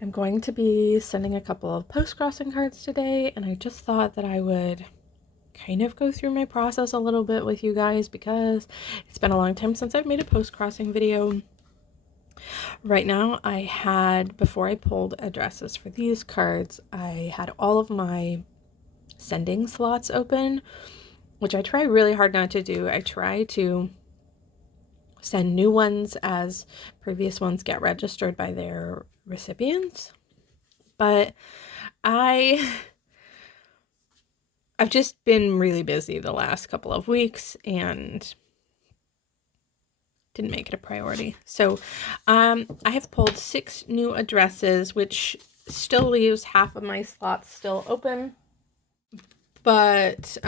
I'm going to be sending a couple of post-crossing cards today, and I just thought that I would kind of go through my process a little bit with you guys because it's been a long time since I've made a post-crossing video. Right now, before I pulled addresses for these cards, I had all of my sending slots open, which I try really hard not to do. I try to send new ones as previous ones get registered by their recipients. But I've just been really busy the last couple of weeks and didn't make it a priority. So I have pulled 6 new addresses, which still leaves half of my slots still open. But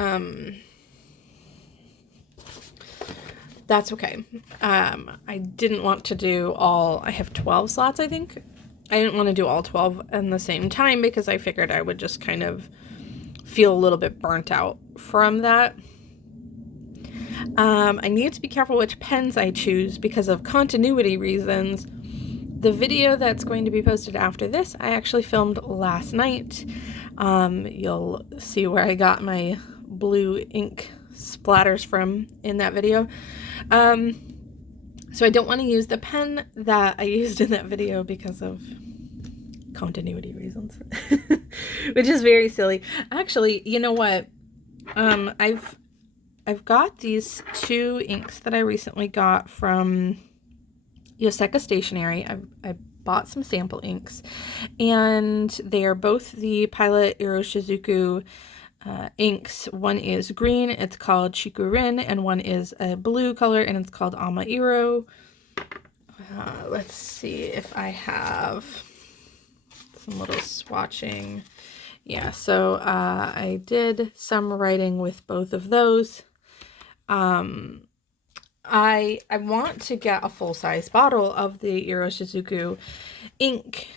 that's okay. I didn't want to do I have 12 slots, I think. I didn't want to do all 12 in the same time because I figured I would just kind of feel a little bit burnt out from that. I need to be careful which pens I choose because of continuity reasons. The video that's going to be posted after this, I actually filmed last night. You'll see where I got my blue ink splatters from in that video. So I don't want to use the pen that I used in that video because of continuity reasons, which is very silly. Actually, you know what? I've got these 2 inks that I recently got from Yoseka Stationery. I bought some sample inks, and they are both the Pilot Iroshizuku inks. One is green, it's called Chikurin, and one is a blue color, and it's called Amairo. Let's see if I have some little swatching. Yeah, so I did some writing with both of those. I want to get a full-size bottle of the Iroshizuku ink,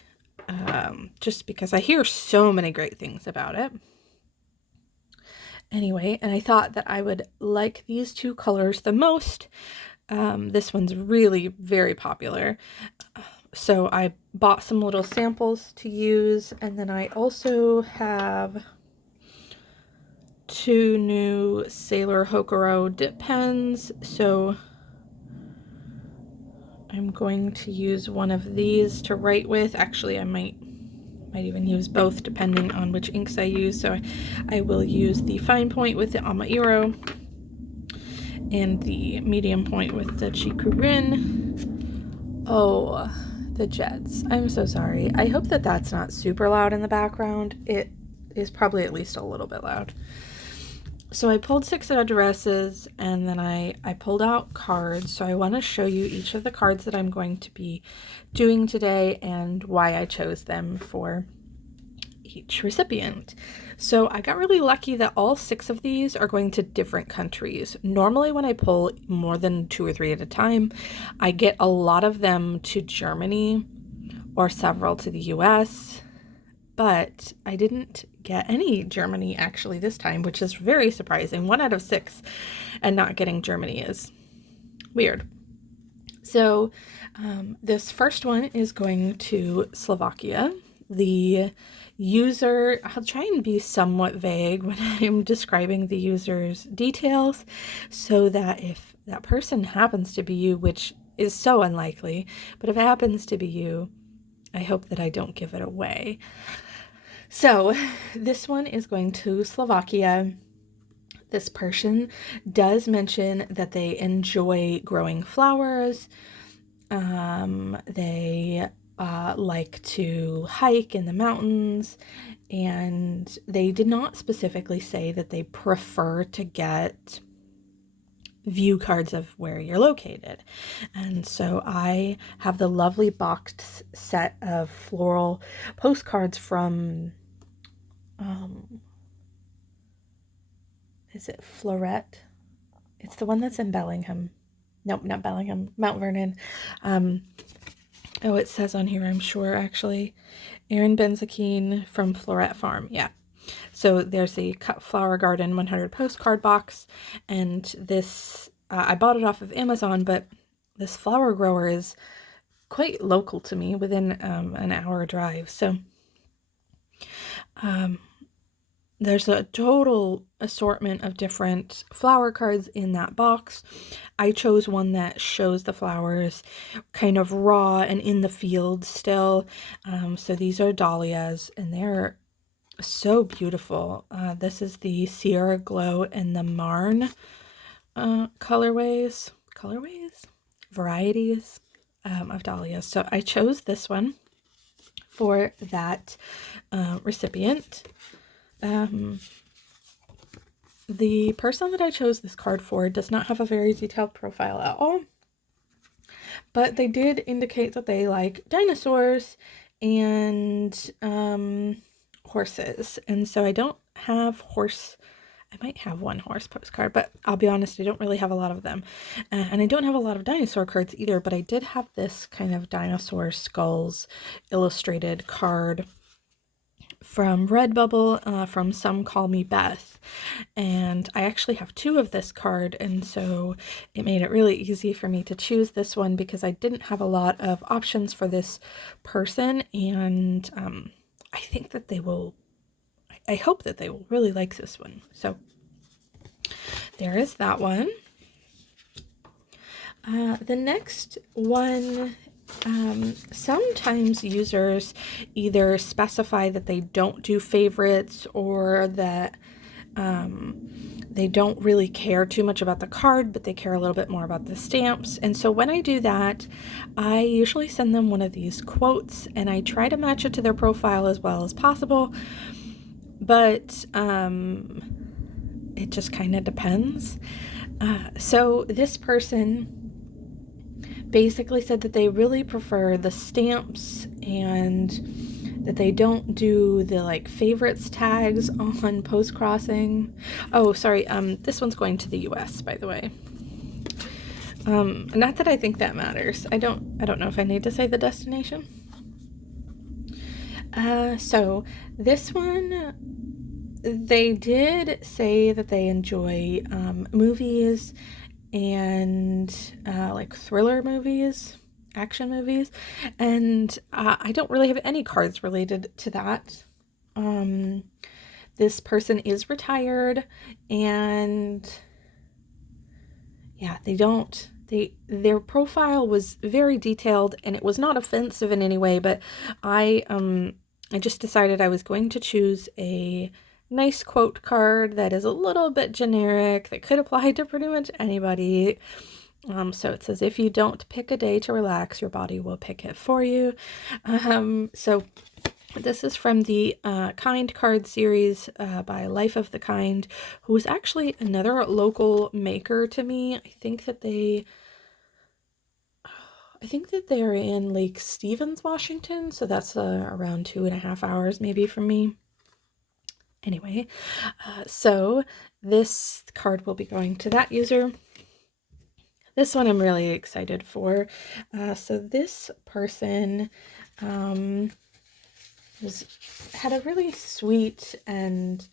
just because I hear so many great things about it. Anyway, and I thought that I would like these 2 colors the most. This one's really very popular. So I bought some little samples to use, and then I also have 2 new Sailor Hokuro dip pens. So I'm going to use one of these to write with. Actually, I might even use both depending on which inks I use. So I will use the fine point with the Amairo and the medium point with the Chikurin. Oh, the jets. I'm so sorry. I hope that that's not super loud in the background. It is probably at least a little bit loud. So I pulled 6 addresses, and then I pulled out cards. So I want to show you each of the cards that I'm going to be doing today and why I chose them for each recipient. So I got really lucky that all 6 of these are going to different countries. Normally when I pull more than 2 or 3 at a time, I get a lot of them to Germany or several to the US, but I didn't get any Germany actually this time, which is very surprising. 1 out of 6 and not getting Germany is weird. So this first one is going to Slovakia. The user, I'll try and be somewhat vague when I'm describing the user's details so that if that person happens to be you, which is so unlikely, but if it happens to be you, I hope that I don't give it away. So this one is going to Slovakia. This person does mention that they enjoy growing flowers. They like to hike in the mountains, and they did not specifically say that they prefer to get view cards of where you're located. And so I have the lovely boxed set of floral postcards from is it Floret? It's the one that's in Bellingham. Nope, not Bellingham, Mount Vernon. Oh, it says on here, I'm sure, actually. Erin Benzakine from Floret Farm. Yeah. So there's the Cut Flower Garden 100 postcard box. And this, I bought it off of Amazon, but this flower grower is quite local to me, within an hour drive. So there's a total assortment of different flower cards in that box. I chose one that shows the flowers kind of raw and in the field still. So these are dahlias, and they're so beautiful. This is the Sierra Glow and the Marn varieties of dahlias. So I chose this one for that recipient. The person that I chose this card for does not have a very detailed profile at all, but they did indicate that they like dinosaurs and horses. And so I don't have horse. I might have one horse postcard, but I'll be honest, I don't really have a lot of them. And I don't have a lot of dinosaur cards either, but I did have this kind of dinosaur skulls illustrated card from Redbubble, from Some Call Me Beth. And I actually have two of this card, and so it made it really easy for me to choose this one because I didn't have a lot of options for this person, and I think that I hope that they will really like this one. So there is that one. The next one, sometimes users either specify that they don't do favorites, or that they don't really care too much about the card, but they care a little bit more about the stamps. And so when I do that, I usually send them one of these quotes, and I try to match it to their profile as well as possible. But it just kind of depends. So this person basically said that they really prefer the stamps, and that they don't do the like favorites tags on Postcrossing. Oh, sorry. This one's going to the US, by the way. Not that I think that matters. I don't know if I need to say the destination. So this one, they did say that they enjoy movies and like thriller movies, action movies, and I don't really have any cards related to that. This person is retired, and yeah, their profile was very detailed, and it was not offensive in any way, but I just decided I was going to choose a nice quote card that is a little bit generic, that could apply to pretty much anybody. So it says, if you don't pick a day to relax, your body will pick it for you. So this is from the Kind card series by Life of the Kind, who is actually another local maker to me. I think that they're in Lake Stevens, Washington, so that's around 2.5 hours maybe from me. Anyway, so this card will be going to that user. This one I'm really excited for. So this person had a really sweet, and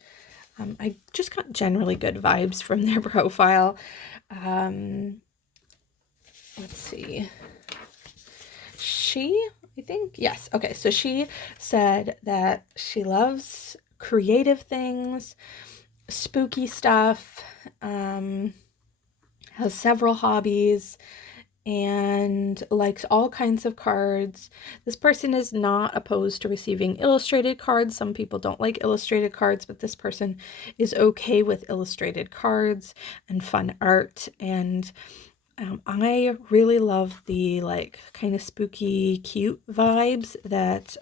I just got generally good vibes from their profile. Let's see. Okay, so she said that she loves creative things, spooky stuff, has several hobbies, and likes all kinds of cards. This person is not opposed to receiving illustrated cards. Some people don't like illustrated cards, but this person is okay with illustrated cards and fun art. And I really love the like kind of spooky, cute vibes that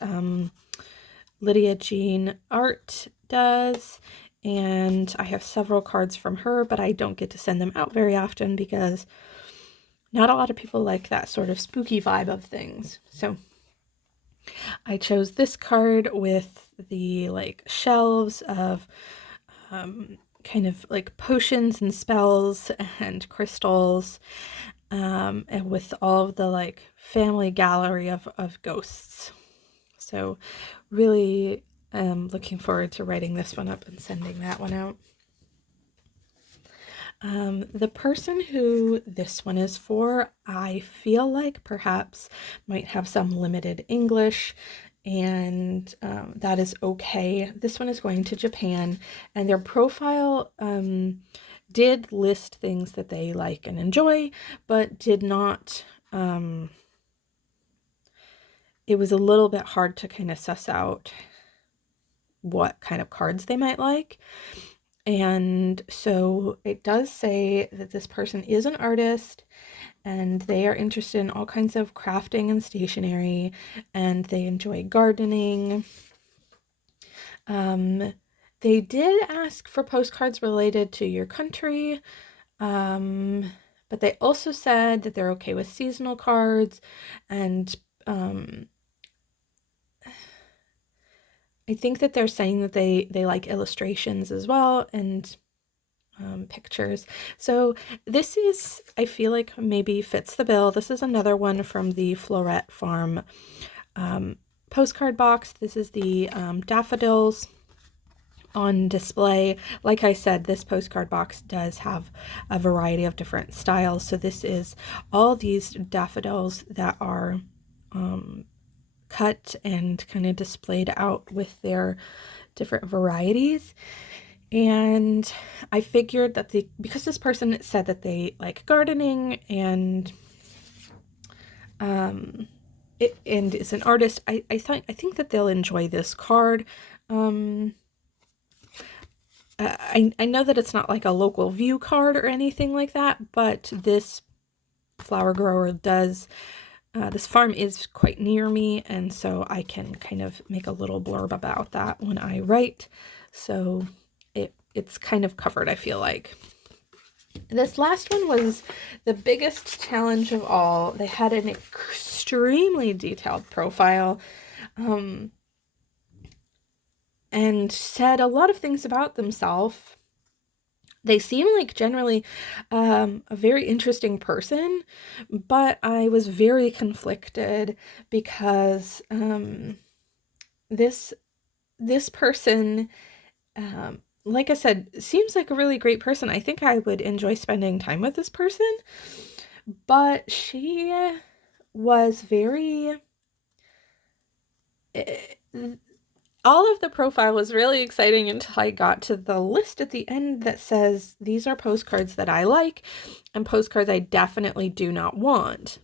Lydia Jean Art does. And I have several cards from her, but I don't get to send them out very often because not a lot of people like that sort of spooky vibe of things. So I chose this card with the like shelves of kind of like potions and spells and crystals, and with all of the like family gallery of ghosts. So really looking forward to writing this one up and sending that one out. The person who this one is for, I feel like perhaps might have some limited English, and that is okay. This one is going to Japan, and their profile did list things that they like and enjoy, but did not. It was a little bit hard to kind of suss out what kind of cards they might like. And so it does say that this person is an artist and they are interested in all kinds of crafting and stationery, and they enjoy gardening. They did ask for postcards related to your country, but they also said that they're okay with seasonal cards, and I think that they're saying that they like illustrations as well, and pictures. So this is, I feel like, maybe fits the bill. This is another one from the Floret Farm postcard box. This is the daffodils on display. Like I said, this postcard box does have a variety of different styles. So this is all these daffodils that are cut and kind of displayed out with their different varieties. And I figured that because this person said that they like gardening and is an artist, I think that they'll enjoy this card. I know that it's not like a local view card or anything like that, but this flower grower does, this farm is quite near me, and so I can kind of make a little blurb about that when I write. So it's kind of covered, I feel like. This last one was the biggest challenge of all. They had an extremely detailed profile, and said a lot of things about themselves. They seem like generally a very interesting person, but I was very conflicted because this person, like I said, seems like a really great person. I think I would enjoy spending time with this person, but she was very... all of the profile was really exciting until I got to the list at the end that says, these are postcards that I like and postcards I definitely do not want.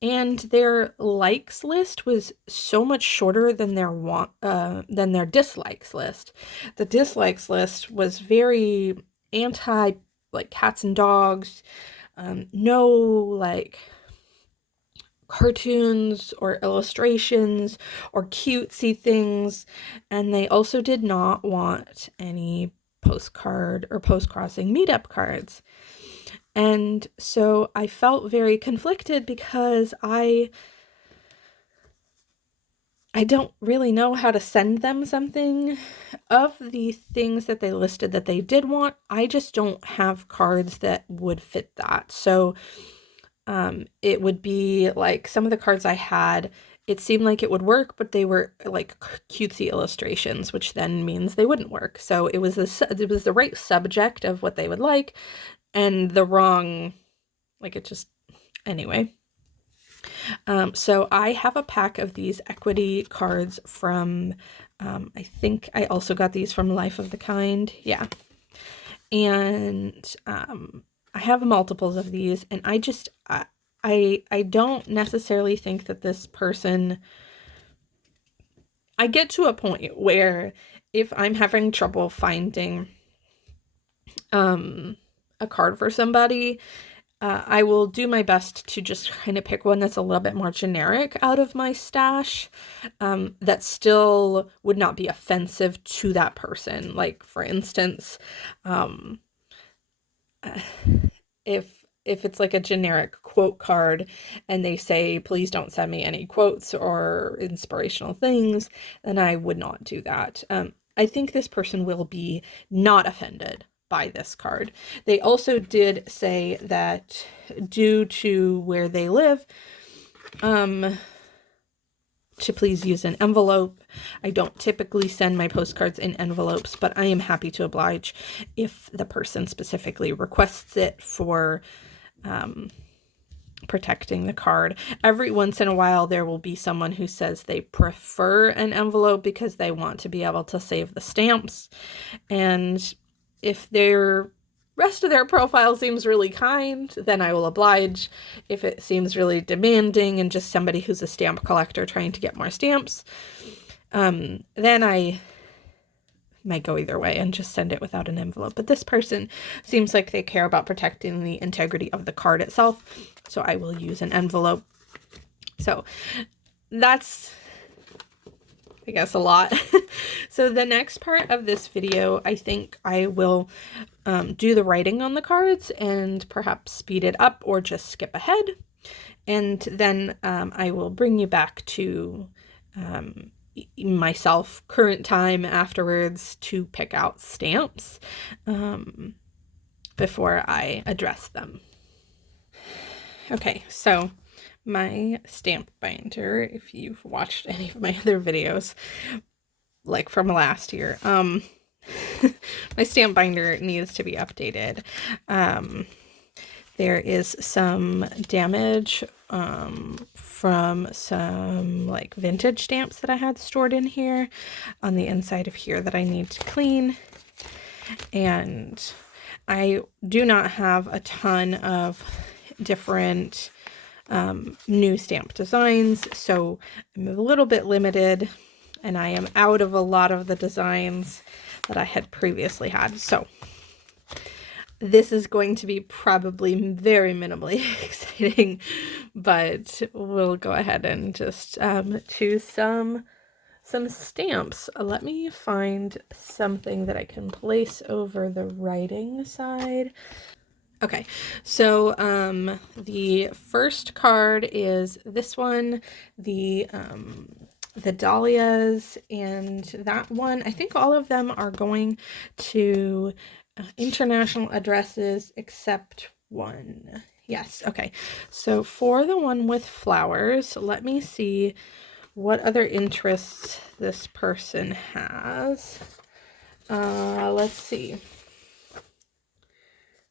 And their likes list was so much shorter than their dislikes list. The dislikes list was very anti, like, cats and dogs, no like cartoons or illustrations or cutesy things, and they also did not want any postcard or postcrossing meetup cards. And so I felt very conflicted because I don't really know how to send them something. Of the things that they listed that they did want, I just don't have cards that would fit that. So it would be like some of the cards I had, it seemed like it would work, but they were like cutesy illustrations, which then means they wouldn't work. So it was the right subject of what they would like and the wrong, like, it just, anyway. So I have a pack of these equity cards from, I think I also got these from Life of the Kind. Yeah. And I have multiples of these, and I don't necessarily think that this person... I get to a point where if I'm having trouble finding a card for somebody, I will do my best to just kind of pick one that's a little bit more generic out of my stash, that still would not be offensive to that person. Like, for instance, if it's like a generic quote card and they say, please don't send me any quotes or inspirational things, then I would not do that. I think this person will be not offended by this card. They also did say that due to where they live, to please use an envelope. I don't typically send my postcards in envelopes, but I am happy to oblige if the person specifically requests it for protecting the card. Every once in a while, there will be someone who says they prefer an envelope because they want to be able to save the stamps. And if their rest of their profile seems really kind, then I will oblige. If it seems really demanding and just somebody who's a stamp collector trying to get more stamps, then I might go either way and just send it without an envelope. But this person seems like they care about protecting the integrity of the card itself, so I will use an envelope. So that's, I guess, a lot. So the next part of this video, I think I will do the writing on the cards and perhaps speed it up or just skip ahead. And then I will bring you back to myself, current time, afterwards to pick out stamps before I address them. Okay, so my stamp binder, if you've watched any of my other videos, like from last year, my stamp binder needs to be updated. There is some damage from some like vintage stamps that I had stored in here on the inside of here that I need to clean. And I do not have a ton of different new stamp designs, so I'm a little bit limited, and I am out of a lot of the designs that I had previously had. So this is going to be probably very minimally exciting, but we'll go ahead and just choose some stamps. Let me find something that I can place over the writing side. Okay, so the first card is this one, the dahlias, and that one, I think all of them are going to international addresses except one. Yes, okay. So for the one with flowers, let me see what other interests this person has. Let's see.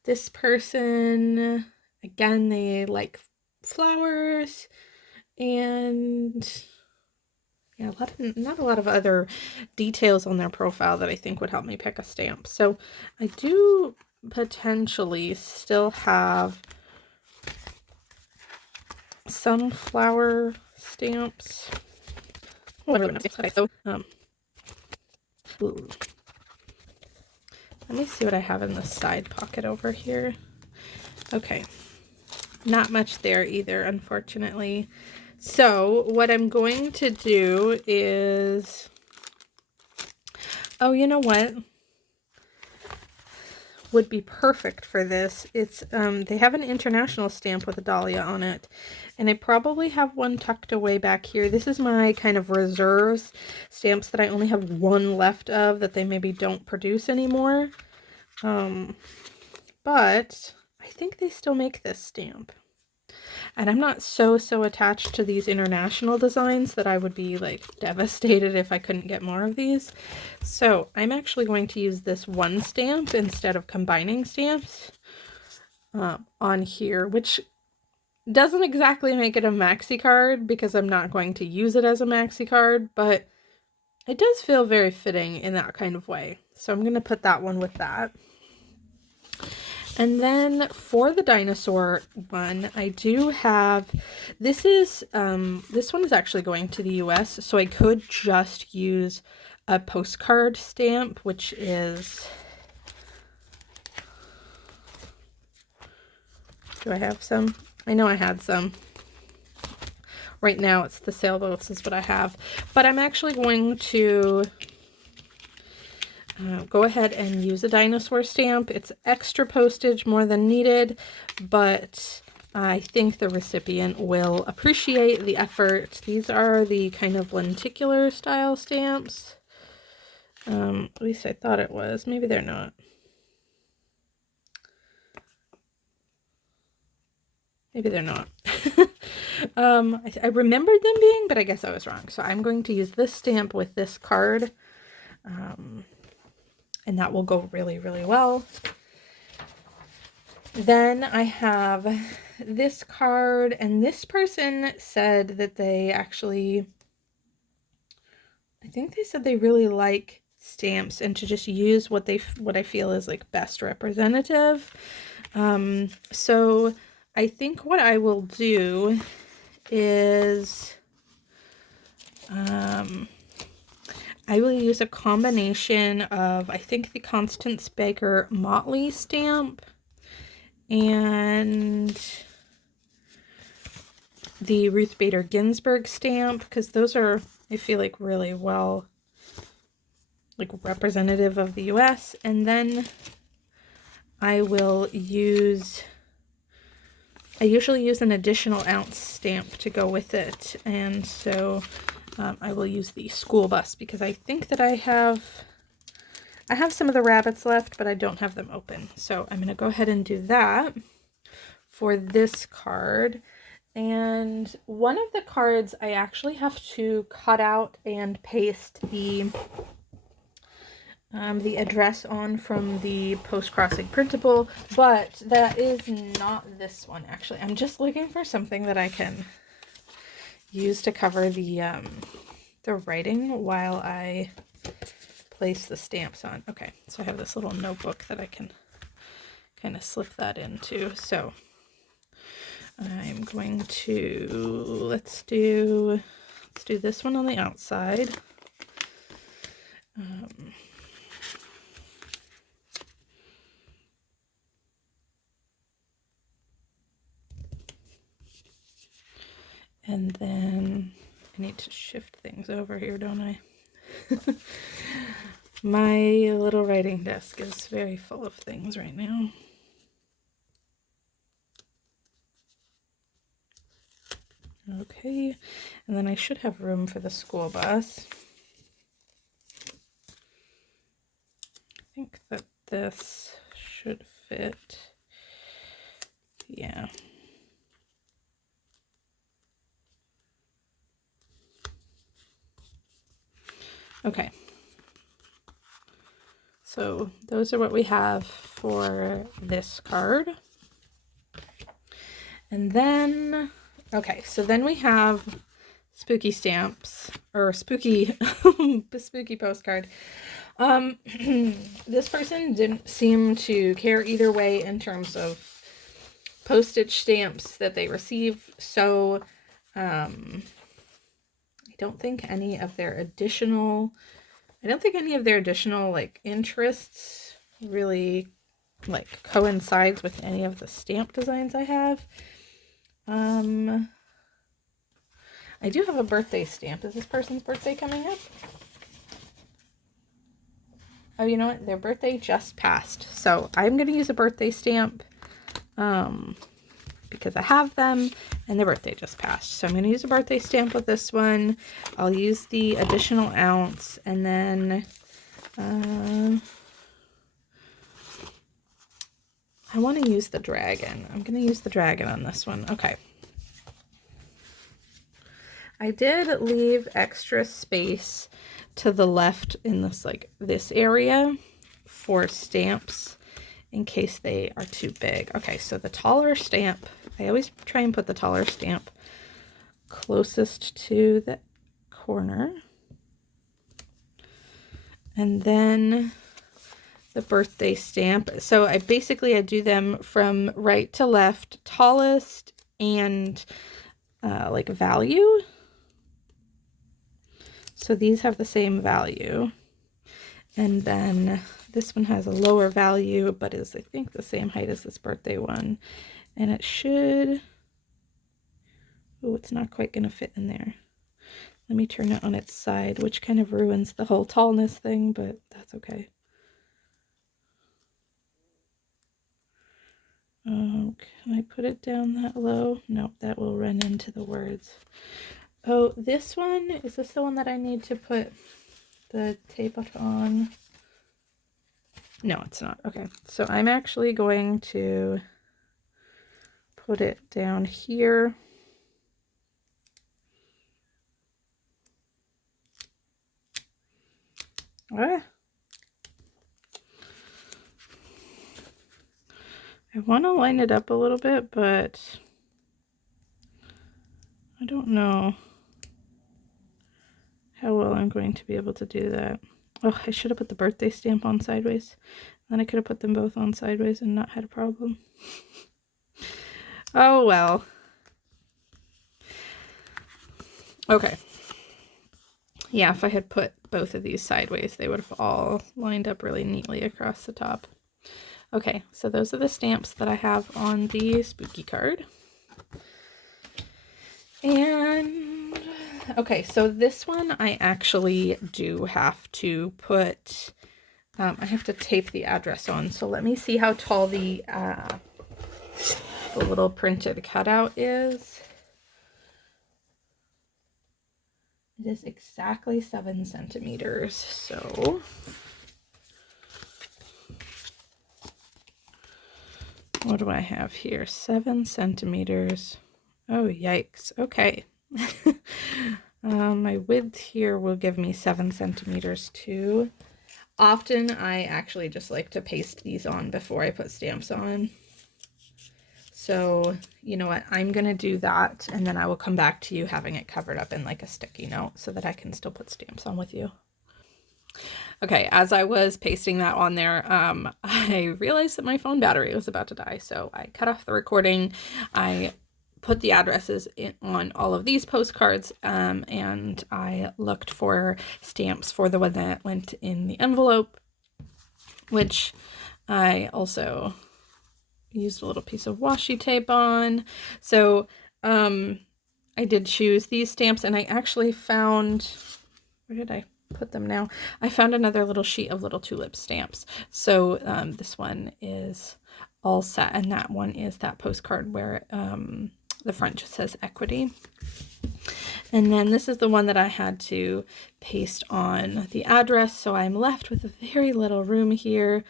This person, again, they like flowers, and yeah, not a lot of other details on their profile that I think would help me pick a stamp. So I do potentially still have some flower stamps. Oh, okay, so ooh. Let me see what I have in the side pocket over here. Okay, not much there either, unfortunately. So what I'm going to do is, oh, you know what would be perfect for this? It's they have an international stamp with a dahlia on it, and I probably have one tucked away back here. This is my kind of reserves, stamps that I only have one left of that they maybe don't produce anymore. But I think they still make this stamp. And I'm not so attached to these international designs that I would be like devastated if I couldn't get more of these. So I'm actually going to use this one stamp instead of combining stamps on here, which doesn't exactly make it a maxi card because I'm not going to use it as a maxi card, but it does feel very fitting in that kind of way. So I'm going to put that one with that. And then for the dinosaur one, I do have, this one is actually going to the US, so I could just use a postcard stamp, which is, do I have some? I know I had some. Right now it's the sailboats is what I have, but I'm actually going to go ahead and use a dinosaur stamp. It's extra postage more than needed, but I think the recipient will appreciate the effort. These are the kind of lenticular style stamps. At least I thought it was. Maybe they're not. Maybe they're not. I remembered them being, but I guess I was wrong. So I'm going to use this stamp with this card. And that will go really, really well. Then I have this card, and this person said that they actually, I think they said they really like stamps and to just use what I feel is like best representative. So I think what I will do is I will use a combination of, I think, the Constance Baker Motley stamp and the Ruth Bader Ginsburg stamp, because those are, I feel like, really well, like, representative of the US. And then I will use, I usually use an additional ounce stamp to go with it. And so I will use the school bus because I think that I have some of the rabbits left, but I don't have them open. So I'm going to go ahead and do that for this card. And one of the cards I actually have to cut out and paste the address on from the Postcrossing printable, but that is not this one. Actually, I'm just looking for something that I can use to cover the writing while I place the stamps on. Okay, so I have this little notebook that I can kind of slip that into. So I'm going to, let's do this one on the outside. And then I need to shift things over here, don't I? My little writing desk is very full of things right now. Okay, and then I should have room for the school bus. I think that this should fit. Yeah. Okay. So those are what we have for this card. And then, okay, so then we have spooky stamps, or spooky postcard. This person didn't seem to care either way in terms of postage stamps that they receive, so I don't think any of their additional like interests really like coincides with any of the stamp designs I have. I do have a birthday stamp. Is this person's birthday coming up? Oh, you know what? Their birthday just passed. So I'm going to use a birthday stamp because I have them and their birthday just passed. So I'm going to use a birthday stamp with this one. I'll use the additional ounce, and then I want to use the dragon. I'm going to use the dragon on this one. Okay. I did leave extra space to the left in this area for stamps in case they are too big. Okay, so the taller stamp, I always try and put the taller stamp closest to the corner. And then the birthday stamp. So I do them from right to left, tallest and like value. So these have the same value. And then this one has a lower value, but is, I think, the same height as this birthday one. And it should, oh, it's not quite going to fit in there. Let me turn it on its side, which kind of ruins the whole tallness thing, but that's okay. Oh, can I put it down that low? Nope, that will run into the words. Oh, this one, is this the one that I need to put the tape on? No, it's not. Okay, so I'm actually going to put it down here. Ah. I want to line it up a little bit, but I don't know how well I'm going to be able to do that. Oh, I should have put the birthday stamp on sideways. Then I could have put them both on sideways and not had a problem. Oh well. Okay. Yeah, if I had put both of these sideways, they would have all lined up really neatly across the top. Okay, so those are the stamps that I have on the spooky card. And okay, so this one I actually do have to put, I have to tape the address on. So let me see how tall the little printed cutout is. It is exactly 7 centimeters. So what do I have here? 7 centimeters. Oh, yikes. Okay. My width here will give me 7 centimeters too. Often I actually just like to paste these on before I put stamps on. So you know what, I'm gonna do that, and then I will come back to you having it covered up in like a sticky note so that I can still put stamps on with you. Okay, as I was pasting that on there, I realized that my phone battery was about to die, so I cut off the recording. I put the addresses on all of these postcards, and I looked for stamps for the one that went in the envelope, which I also used a little piece of washi tape on. So I did choose these stamps, and I actually found, where did I put them now? I found another little sheet of little tulip stamps. So this one is all set, and that one is that postcard where the front just says equity. And then this is the one that I had to paste on the address, so I'm left with very little room here.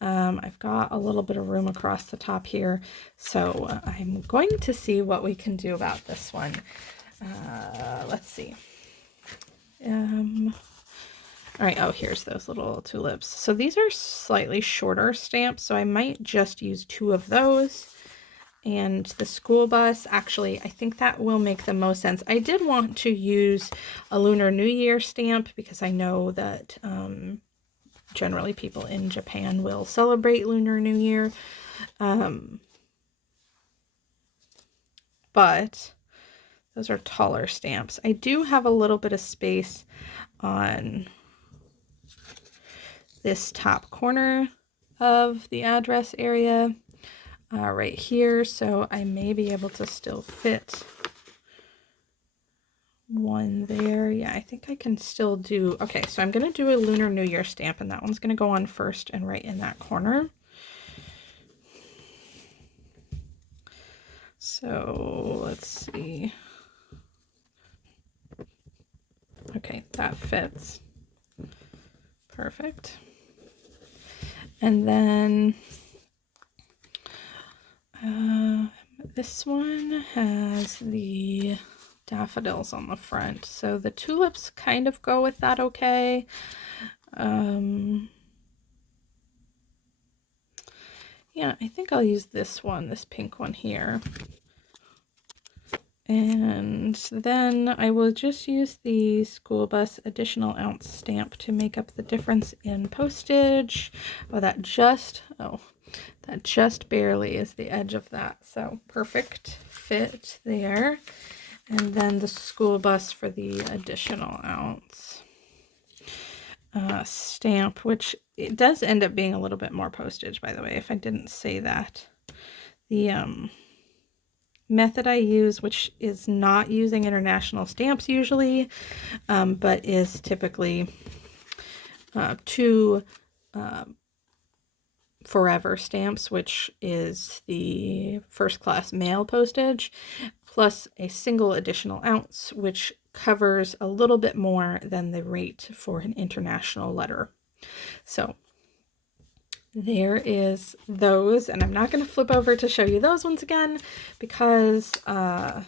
I've got a little bit of room across the top here, so I'm going to see what we can do about this one. Let's see. All right, oh, here's those little tulips. So these are slightly shorter stamps, so I might just use 2 of those. And the school bus, actually, I think that will make the most sense. I did want to use a Lunar New Year stamp because I know that generally people in Japan will celebrate Lunar New Year. But those are taller stamps. I do have a little bit of space on this top corner of the address area right here, so I may be able to still fit one there. Yeah, I think I can still do, okay, so I'm going to do a Lunar New Year stamp, and that one's going to go on first and right in that corner. So let's see. Okay, that fits. Perfect. And then this one has the daffodils on the front, so the tulips kind of go with that okay. Yeah, I think I'll use this one, this pink one here. And then I will just use the school bus additional ounce stamp to make up the difference in postage. Oh, that just barely is the edge of that. So perfect fit there. And then the school bus for the additional ounce stamp, which it does end up being a little bit more postage, by the way, if I didn't say that. The method I use, which is not using international stamps usually, but is typically 2 forever stamps, which is the first class mail postage, plus a single additional ounce, which covers a little bit more than the rate for an international letter. So there is those, and I'm not going to flip over to show you those ones again because what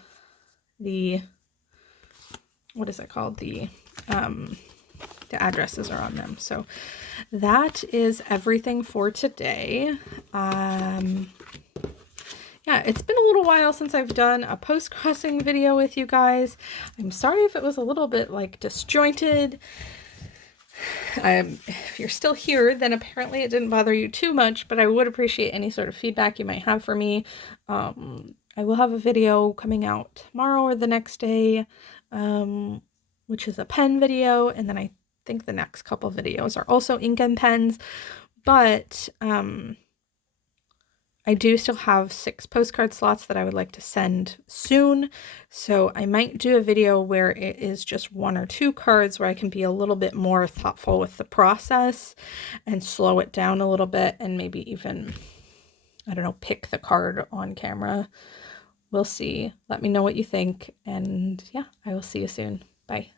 is it called? The addresses are on them. So that is everything for today. Yeah, it's been a little while since I've done a post-crossing video with you guys. I'm sorry if it was a little bit like disjointed. If you're still here, then apparently it didn't bother you too much, but I would appreciate any sort of feedback you might have for me. I will have a video coming out tomorrow or the next day, which is a pen video, and then I think the next couple videos are also ink and pens, but I do still have 6 postcard slots that I would like to send soon, so I might do a video where it is just 1 or 2 cards where I can be a little bit more thoughtful with the process and slow it down a little bit, and maybe even, I don't know, pick the card on camera. We'll see. Let me know what you think, and yeah, I will see you soon. Bye.